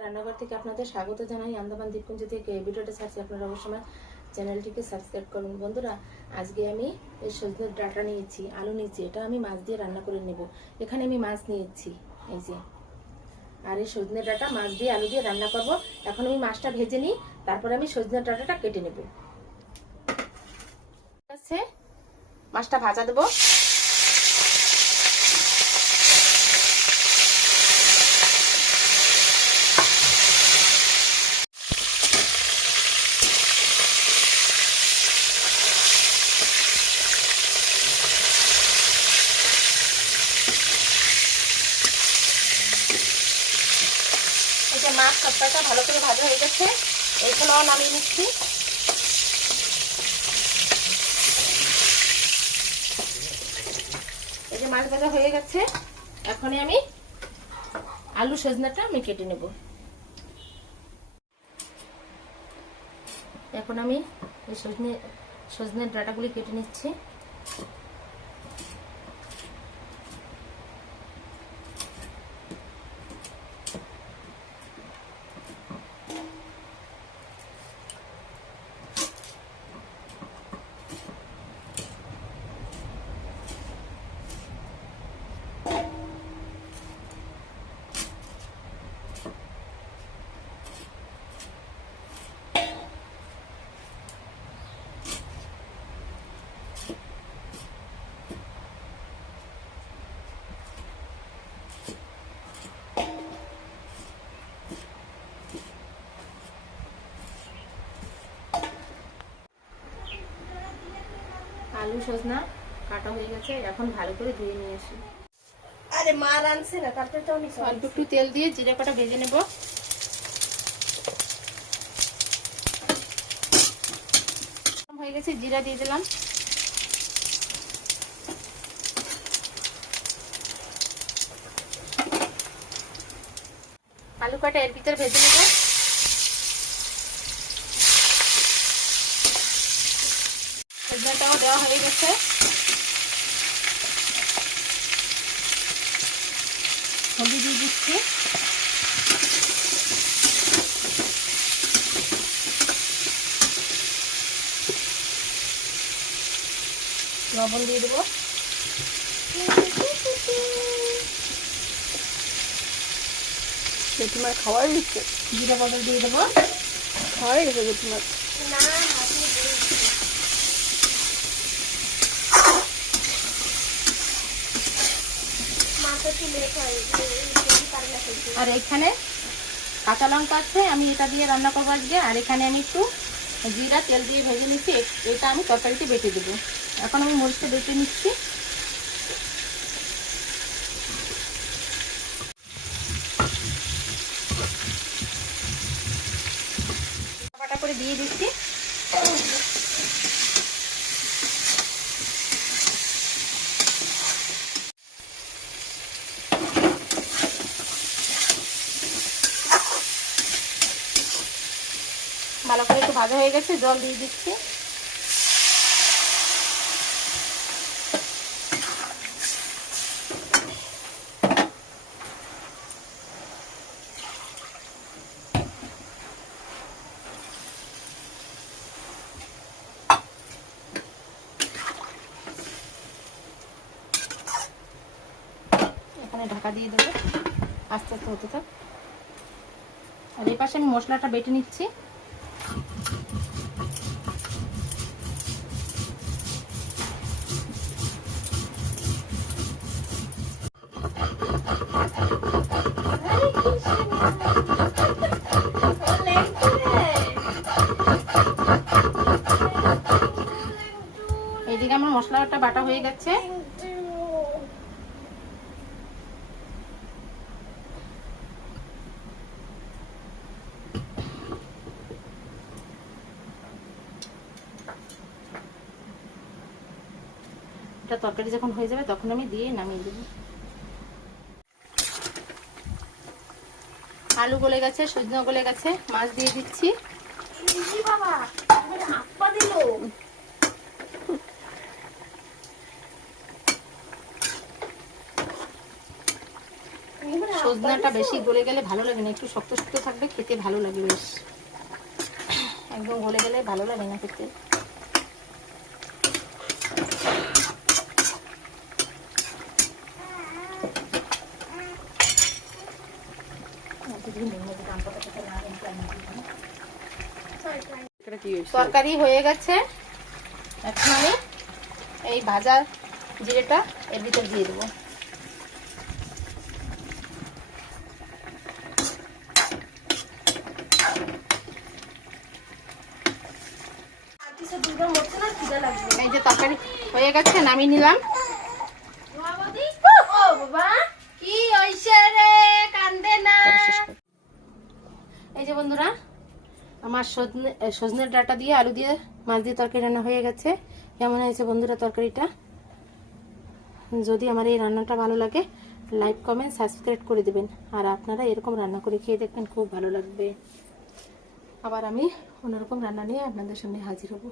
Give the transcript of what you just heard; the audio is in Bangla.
রান্নাঘর থেকে আপনাদের স্বাগত জানাই। আন্দামান দ্বীপপুঞ্জ থেকে এই ভিডিওটা ছাড়ছি আপনারা অবশ্যই চ্যানেলটিকে সাবস্ক্রাইব করুন। বন্ধুরা, আজকে আমি এই সজনের ডাটা নিয়েছি, আলু নিয়েছি। এটা আমি মাছ দিয়ে রান্না করে নেব। এখানে আমি মাছ নিয়েছি, এই যে। আর এই সজনে ডাটা মাছ দিয়ে আলু দিয়ে রান্না করব। এখন আমি মাছটা ভেজে নিই, তারপরে আমি সজনে ডাটাটা কেটে নেব। আছে? মাছটা ভাজা দেবো। মাছ সবটাটা ভালো করে ভাজা হয়ে গেছে। এইখানেও নামিয়ে নিচ্ছি। এই যে মাছ ভাজা হয়ে গেছে। এখনই আমি আলু সজনাটা আমি কেটে নেব। এখন আমি এই সজনে সজনের ডাটাগুলি কেটে নিচ্ছি। সজনা কাটা হয়ে গেছে এখন ভালো করে ধুয়ে নিয়ে আসি। আরে মা রানছে না তারপরে তো আমি অল্প একটু তেল দিয়ে জিরে কটা ভেজে নেব। হয়ে গেছে জিরা দিয়ে দিলাম। আলু কাটা এর ভিতরে ভেজে নেব। সজনাটাও দেওয়া হয়ে গেছে। হলদি দিয়ে দিচ্ছি। লবণ দিয়ে দেবো। তোমার খাওয়ার ইচ্ছে জিরা পাউডার দিয়ে দেবো। খাওয়াই গেছে তোমার না হাতে দিয়েছি। মা তো কি লেট হয় যদি পারে না খেতে। আর এখানে কাঁচা লঙ্কা আছে, আমি এটা দিয়ে রান্না করব আজকে। আর এখানে আমি একটু জিরা তেল দিয়ে ভেজে নিচ্ছি, এটা আমি তরকারিতে বেটে দেবো। এখন আমি মরিচটা বেটে নিচ্ছি। করে দিয়ে দিচ্ছি। ভালো করে একটু ভাজা হয়ে গেছে, জল দিয়ে দিচ্ছি। ঢাকা দিয়ে দেবো। আস্তে আস্তে হতে থাক। আর এই পাশে আমি মশলাটা বেটে নিচ্ছি। এইদিকে আমার মশলাটা বাটা হয়ে গেছে। তরকারি যখন হয়ে যাবে তখন আমি দিয়ে নামিয়ে দেবো। আলু গলে গেছে, সজনা গলে গেছে, মাছ দিয়ে দিচ্ছি। সজনাটা বেশি গলে গেলে ভালো লাগে না। একটু শক্ত শক্ত থাকবে, খেতে ভালো লাগে বেশ। একদম গলে গেলে ভালো লাগে না খেতে এটা কি হয়েছে তরকারি হয়ে গেছে। এখন আমি এই ভাজা জিরেটা এর ভিতর দিয়ে দেবো। এই যে তরকারি হয়ে গেছে নামিয়ে নিলাম। আমার সজনে সজনের ডাটা দিয়ে আলু দিয়ে মাছ দিয়ে তরকারি রান্না হয়ে গেছে। কেমন হয়েছে বন্ধুরা তরকারিটা? যদি আমার এই রান্নাটা ভালো লাগে, লাইক, কমেন্ট, সাবস্ক্রাইব করে দেবেন। আর আপনারা এরকম রান্না করে খেয়ে দেখবেন, খুব ভালো লাগবে। আবার আমি অন্যরকম রান্না নিয়ে আপনাদের সামনে হাজির হব।